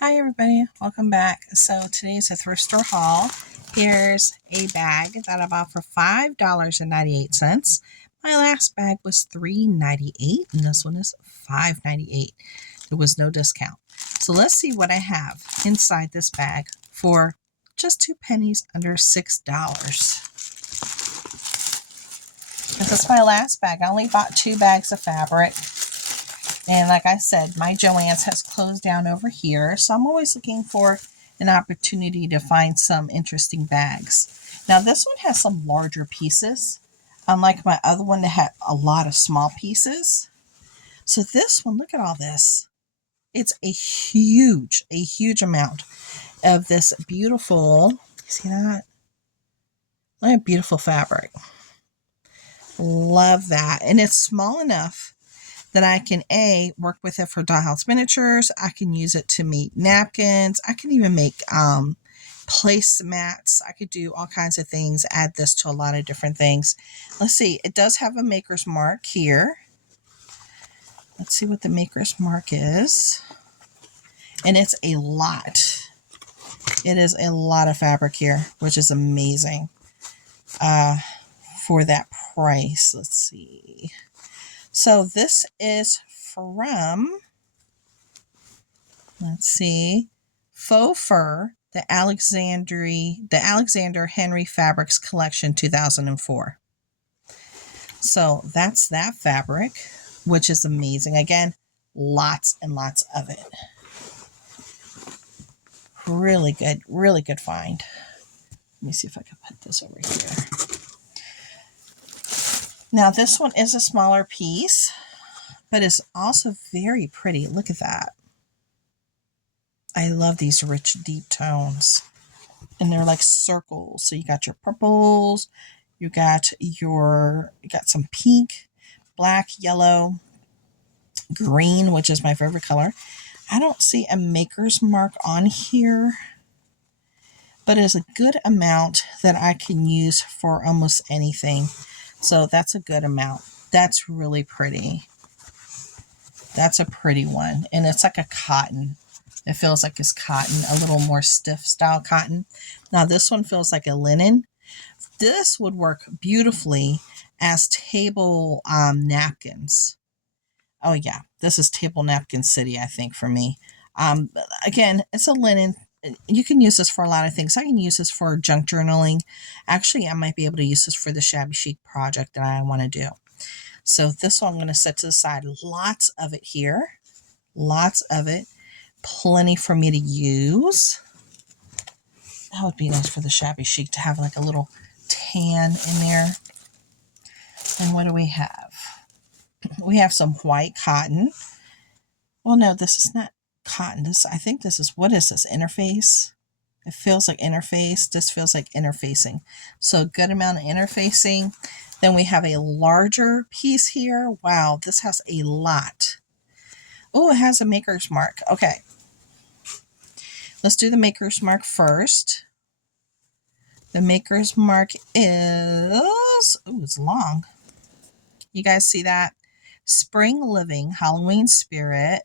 Hi everybody, welcome back. So today's a thrift store haul. Here's a bag that I bought for $5.98. My last bag was $3.98 and this one is $5.98. There was no discount. So let's see what I have inside this bag for just 2 pennies under $6. This is my last bag. I only bought 2 bags of fabric. And like I said, my Joann's has closed down over here. So I'm always looking for an opportunity to find some interesting bags. Now this one has some larger pieces, unlike my other one that had a lot of small pieces. So this one, look at all this. It's a huge amount of this beautiful, see that? Look at beautiful fabric. Love that. And it's small enough that I can work with it for dollhouse miniatures. I can use it to make napkins. I can even make placemats. I could do all kinds of things. Add this to a lot of different things. Let's see. It does have a maker's mark here. Let's see what the maker's mark is. And it's a lot. It is a lot of fabric here, which is amazing for that price. Let's see. So this is from, let's see, fore, the Alexander Henry Fabrics Collection 2004. So that's that fabric, which is amazing. Again, lots and lots of it. Really good find. Let me see if I can put this over here. Now this one is a smaller piece, but it's also very pretty. Look at that. I love these rich, deep tones. And they're like circles. So you got your purples, you got some pink, black, yellow, green, which is my favorite color. I don't see a maker's mark on here, but it's a good amount that I can use for almost anything. So that's a good amount. That's really pretty. That's a pretty one. And it's like a cotton. It feels like it's cotton, a little more stiff style cotton. Now this one feels like a linen. This would work beautifully as table napkins. Oh yeah, this is table napkin city, I think, for me. Again, it's a linen. You can use this for a lot of things. I can use this for junk journaling. Actually, I might be able to use this for the shabby chic project that I want to do. So this one I'm going to set to the side. Lots of it here. Lots of it. Plenty for me to use. That would be nice for the shabby chic to have like a little tan in there. And what do we have? We have some white cotton. Well, no, this is not cotton. I think this is, what is this, interface? It feels like interface. This feels like interfacing. So good amount of interfacing. Then we have a larger piece here. Wow, this has a lot. Oh, it has a maker's mark. Okay. Let's do the maker's mark first. The maker's mark is, oh, it's long. You guys see that? Spring Living, Halloween Spirit,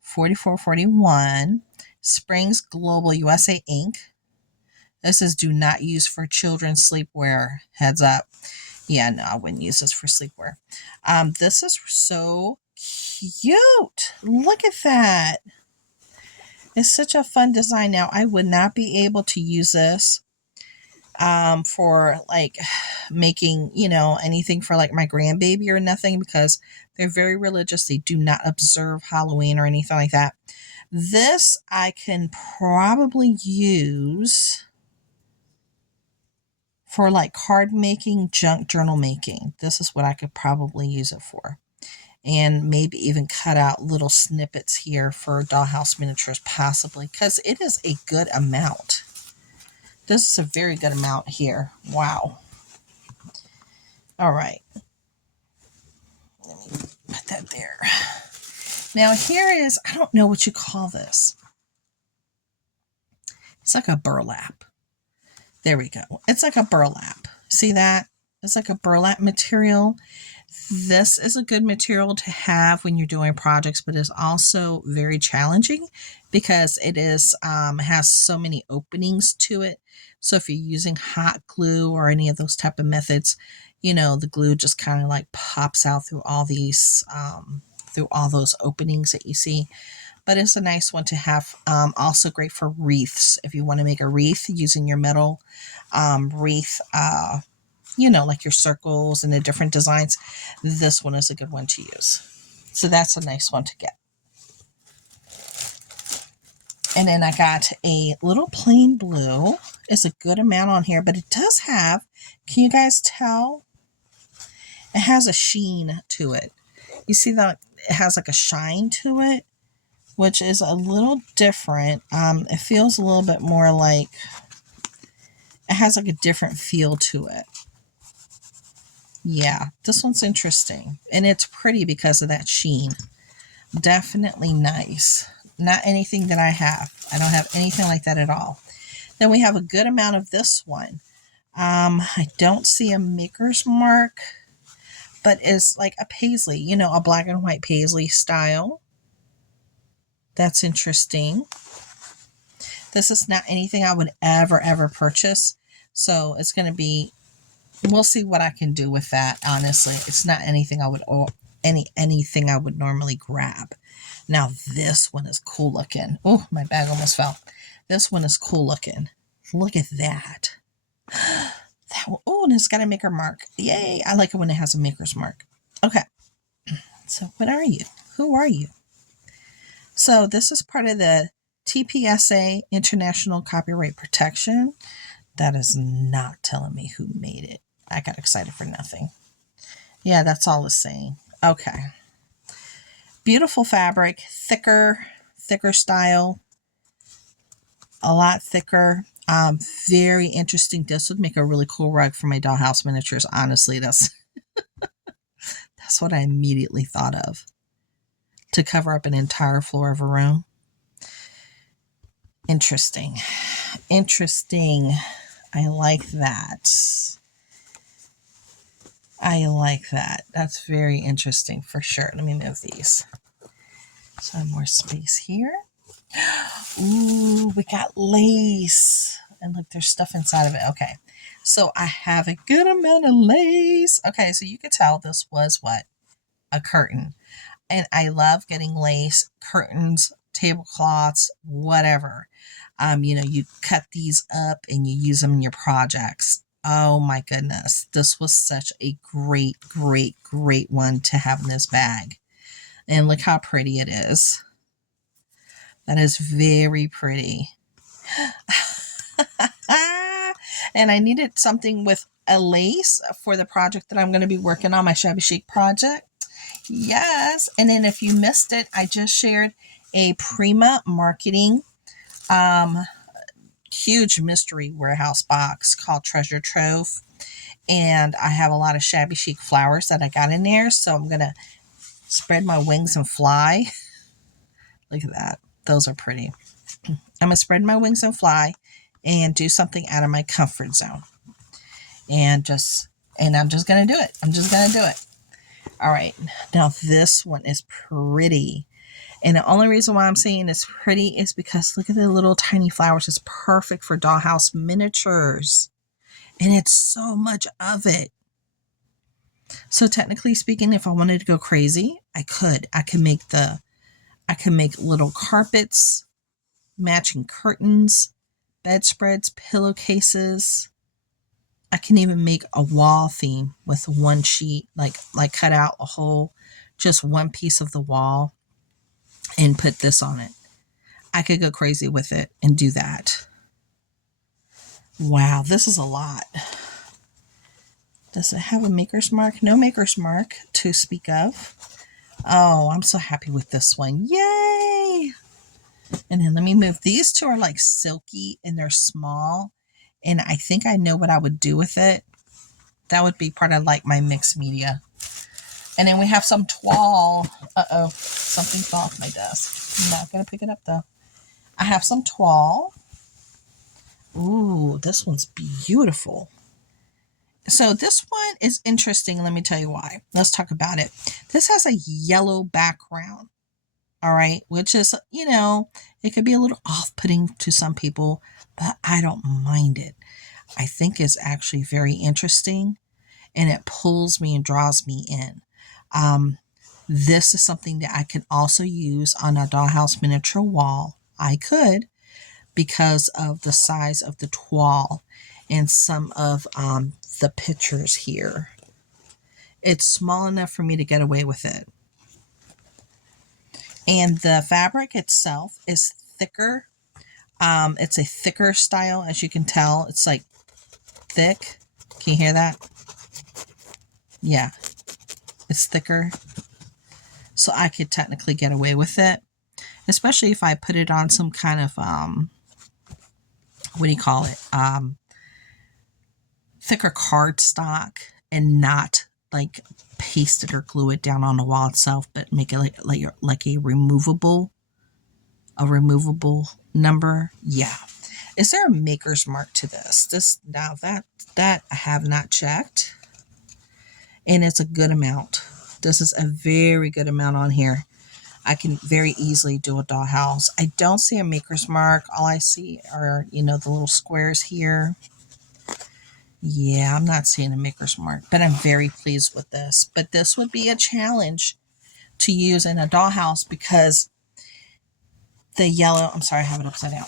4441. Springs Global USA Inc. This is do not use for children's sleepwear. Heads up. Yeah, no, I wouldn't use this for sleepwear. This is so cute. Look at that. It's such a fun design. Now, I would not be able to use this for like making, anything for like my grandbaby or nothing, because they're very religious. They do not observe Halloween or anything like that. This I can probably use for like card making, junk journal making. This is what I could probably use it for. And maybe even cut out little snippets here for dollhouse miniatures, possibly, because it is a good amount. This is a very good amount here. Wow. All right. Let me put that there. Now here is, I don't know what you call this. It's like a burlap. There we go. It's like a burlap. See that? It's like a burlap material. This is a good material to have when you're doing projects, but it's also very challenging because it is has so many openings to it. So if you're using hot glue or any of those type of methods, the glue just kind of like pops out through all these through all those openings that you see. But it's a nice one to have. Also great for wreaths if you want to make a wreath using your metal wreath. Like your circles and the different designs. This one is a good one to use. So that's a nice one to get. And then I got a little plain blue. It's a good amount on here, but it does have, can you guys tell? It has a sheen to it. You see that it has like a shine to it, which is a little different. It feels a little bit more like, it has like a different feel to it. Yeah, this one's interesting. And it's pretty because of that sheen. Definitely nice. Not anything that I have. I don't have anything like that at all. Then we have a good amount of this one. I don't see a maker's mark, but it's like a paisley, a black and white paisley style. That's interesting. This is not anything I would ever purchase. So it's going to be, we'll see what I can do with that. Honestly, it's not anything I would, anything I would normally grab. Now this one is cool looking. Oh, my bag almost fell. This one is cool looking. Look at that. Oh, and it's got a maker mark. Yay. I like it when it has a maker's mark. Okay. So what are you? Who are you? So this is part of the TPSA, International Copyright Protection. That is not telling me who made it. I got excited for nothing. Yeah, that's all it's saying. Okay. Beautiful fabric, thicker style, a lot thicker. Very interesting. This would make a really cool rug for my dollhouse miniatures. Honestly, that's what I immediately thought of, to cover up an entire floor of a room. Interesting. I like that. That's very interesting for sure. Let me move these so I have more space here. Ooh, we got lace. And look, there's stuff inside of it. Okay. So I have a good amount of lace. Okay, so you could tell this was what? A curtain. And I love getting lace, curtains, tablecloths, whatever. You cut these up and you use them in your projects. Oh my goodness. This was such a great one to have in this bag. And look how pretty it is. That is very pretty. And I needed something with a lace for the project that I'm going to be working on, my Shabby Chic project. Yes. And then if you missed it, I just shared a Prima Marketing huge mystery warehouse box called Treasure Trove. And I have a lot of Shabby Chic flowers that I got in there. So I'm going to spread my wings and fly. Look at that. Those are pretty. I'm going to spread my wings and fly and do something out of my comfort zone. And I'm just going to do it. All right. Now this one is pretty. And the only reason why I'm saying it's pretty is because look at the little tiny flowers. It's perfect for dollhouse miniatures. And it's so much of it. So technically speaking, if I wanted to go crazy, I could. I can make little carpets, matching curtains, bedspreads, pillowcases. I can even make a wall theme with one sheet, like cut out just one piece of the wall and put this on it. I could go crazy with it and do that. Wow, this is a lot. Does it have a maker's mark? No maker's mark to speak of. Oh, I'm so happy with this one. Yay! And then let me move. These two are like silky and they're small. And I think I know what I would do with it. That would be part of like my mixed media. And then we have some toile. Uh-oh, something fell off my desk. I'm not going to pick it up though. I have some toile. Ooh, this one's beautiful. So this one is interesting. Let me tell you why. Let's talk about it. This has a yellow background. All right. Which is, it could be a little off putting to some people, but I don't mind it. I think it's actually very interesting and it pulls me and draws me in. This is something that I could also use on a dollhouse miniature wall. I could, because of the size of the toile and some of the pictures here. It's small enough for me to get away with it. And the fabric itself is thicker. It's a thicker style, as you can tell. It's like thick. Can you hear that? Yeah, it's thicker. So I could technically get away with it, especially if I put it on some kind of, what do you call it? Thicker cardstock and not like paste it or glue it down on the wall itself, but make it like a removable number. Yeah. Is there a maker's mark to this? Now that I have not checked, and it's a good amount. This is a very good amount on here. I can very easily do a dollhouse. I don't see a maker's mark. All I see are, the little squares here. Yeah, I'm not seeing a maker's mark, but I'm very pleased with this. But this would be a challenge to use in a dollhouse because the yellow, I'm sorry, I have it upside down.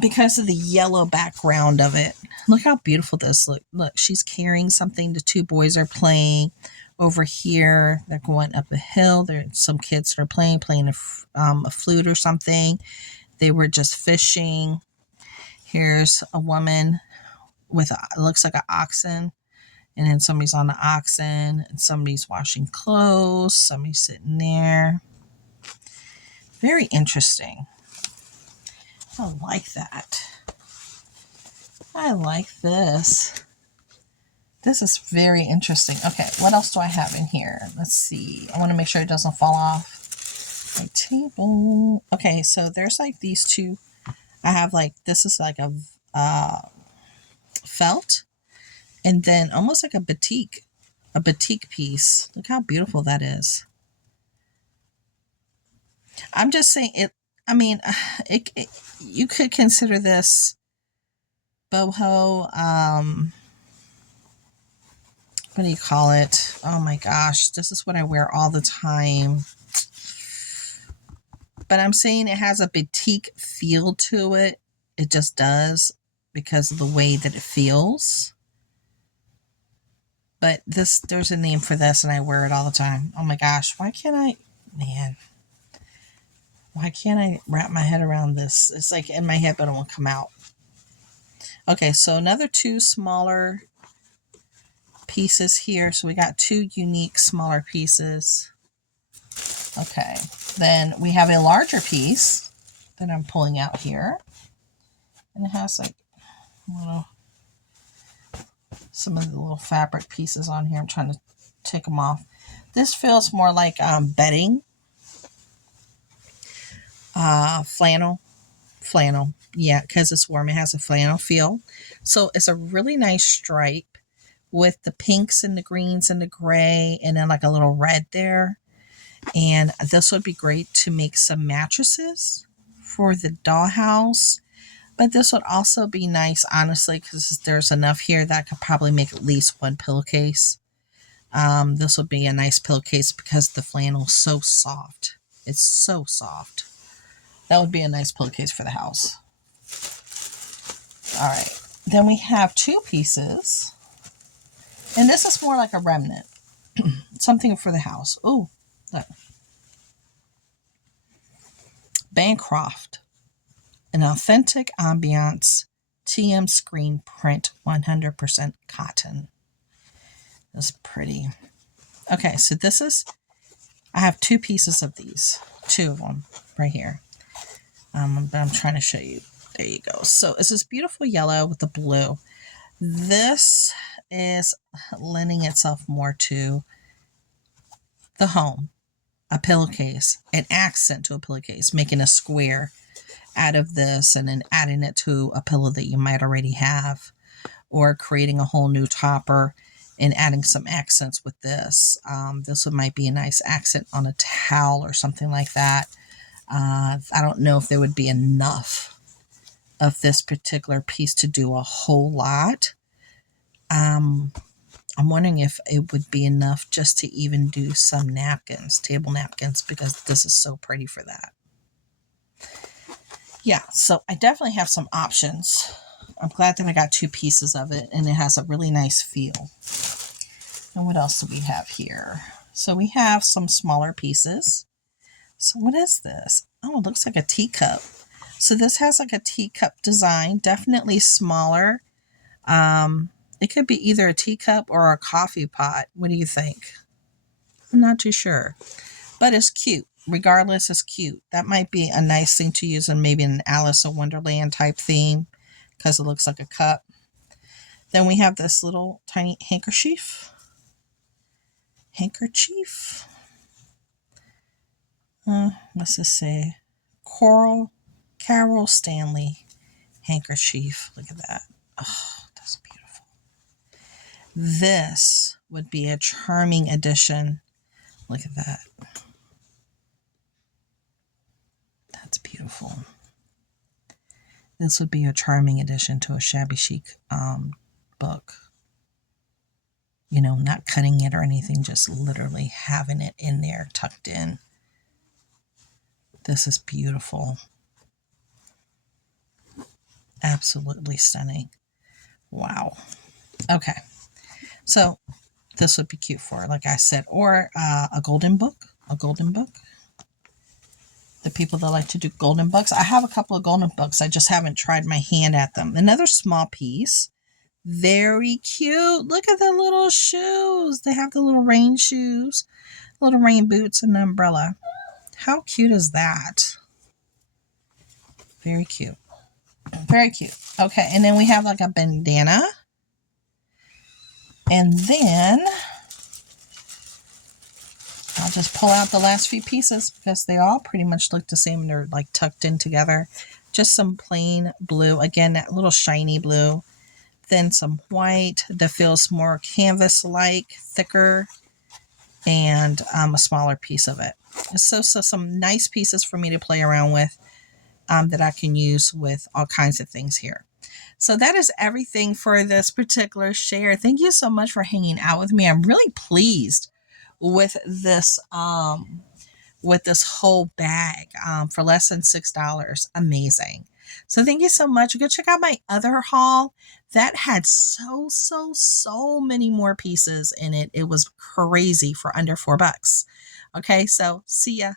Because of the yellow background of it. Look how beautiful this looks. Look, she's carrying something. The two boys are playing. Over here, they're going up a hill. There's some kids that are playing a flute or something. They were just fishing. Here's a woman with it looks like an oxen, and then somebody's on the oxen, and somebody's washing clothes. Somebody's sitting there. Very interesting. I like that. I like this. This is very interesting. Okay, what else do I have in here? Let's see. I want to make sure it doesn't fall off my table. Okay, so there's like these two. I have this is like a felt, and then almost like a batik piece. Look how beautiful that is. I'm just saying it. I mean, you could consider this boho. What do you call it? Oh my gosh, this is what I wear all the time. But I'm saying it has a batik feel to it. It just does because of the way that it feels. But there's a name for this and I wear it all the time. Oh my gosh, why can't I wrap my head around this? It's like in my head, but it won't come out. Okay, so another two smaller pieces here. So we got two unique smaller pieces. Okay, then we have a larger piece that I'm pulling out here. And it has some of the little fabric pieces on here. I'm trying to take them off. This feels more like bedding. Flannel. Yeah, because it's warm. It has a flannel feel. So it's a really nice stripe with the pinks and the greens and the gray and then like a little red there. And this would be great to make some mattresses for the dollhouse. But this would also be nice, honestly, because there's enough here that I could probably make at least one pillowcase. This would be a nice pillowcase because the flannel is so soft. It's so soft. That would be a nice pillowcase for the house. All right. Then we have two pieces. And this is more like a remnant. Something for the house. Oh, look. Bancroft. An authentic ambiance TM screen print 100% cotton. That's pretty. Okay, so I have two pieces of these. Two of them right here. But I'm trying to show you. There you go. So it's this beautiful yellow with the blue. This is lending itself more to the home, a pillowcase, an accent to a pillowcase, making a square out of this and then adding it to a pillow that you might already have. or creating a whole new topper and adding some accents with this. This might be a nice accent on a towel or something like that. I don't know if there would be enough of this particular piece to do a whole lot. I'm wondering if it would be enough just to even do some napkins, table napkins, because this is so pretty for that. Yeah, so I definitely have some options. I'm glad that I got 2 pieces of it, and it has a really nice feel. And what else do we have here? So we have some smaller pieces. So what is this? Oh, it looks like a teacup. So this has like a teacup design, definitely smaller. It could be either a teacup or a coffee pot. What do you think? I'm not too sure, but it's cute. Regardless, it's cute. That might be a nice thing to use in maybe an Alice in Wonderland type theme because it looks like a cup. Then we have this little tiny handkerchief. What's this say? Carol Stanley handkerchief. Look at that. Oh, that's beautiful. This would be a charming addition. Look at that. That's beautiful. This would be a charming addition to a shabby chic book. You know, not cutting it or anything, just literally having it in there, tucked in. This is beautiful. Absolutely stunning. Wow. Okay. So this would be cute for, like I said, or a golden book. The people that like to do golden books. I have a couple of golden books. I just haven't tried my hand at them. Another small piece. Very cute. Look at the little shoes. They have the little rain shoes, little rain boots, and an umbrella. How cute is that? Very cute. Very cute. Okay, and then we have like a bandana. And then I'll just pull out the last few pieces because they all pretty much look the same. They're like tucked in together. Just some plain blue. Again, that little shiny blue. Then some white that feels more canvas-like, thicker, and a smaller piece of it. So some nice pieces for me to play around with that I can use with all kinds of things here. So that is everything for this particular share. Thank you so much for hanging out with me. I'm really pleased with this whole bag for less than $6. Amazing. So thank you so much. Go check out my other haul that had so many more pieces in it. It was crazy for under $4. Okay, so see ya.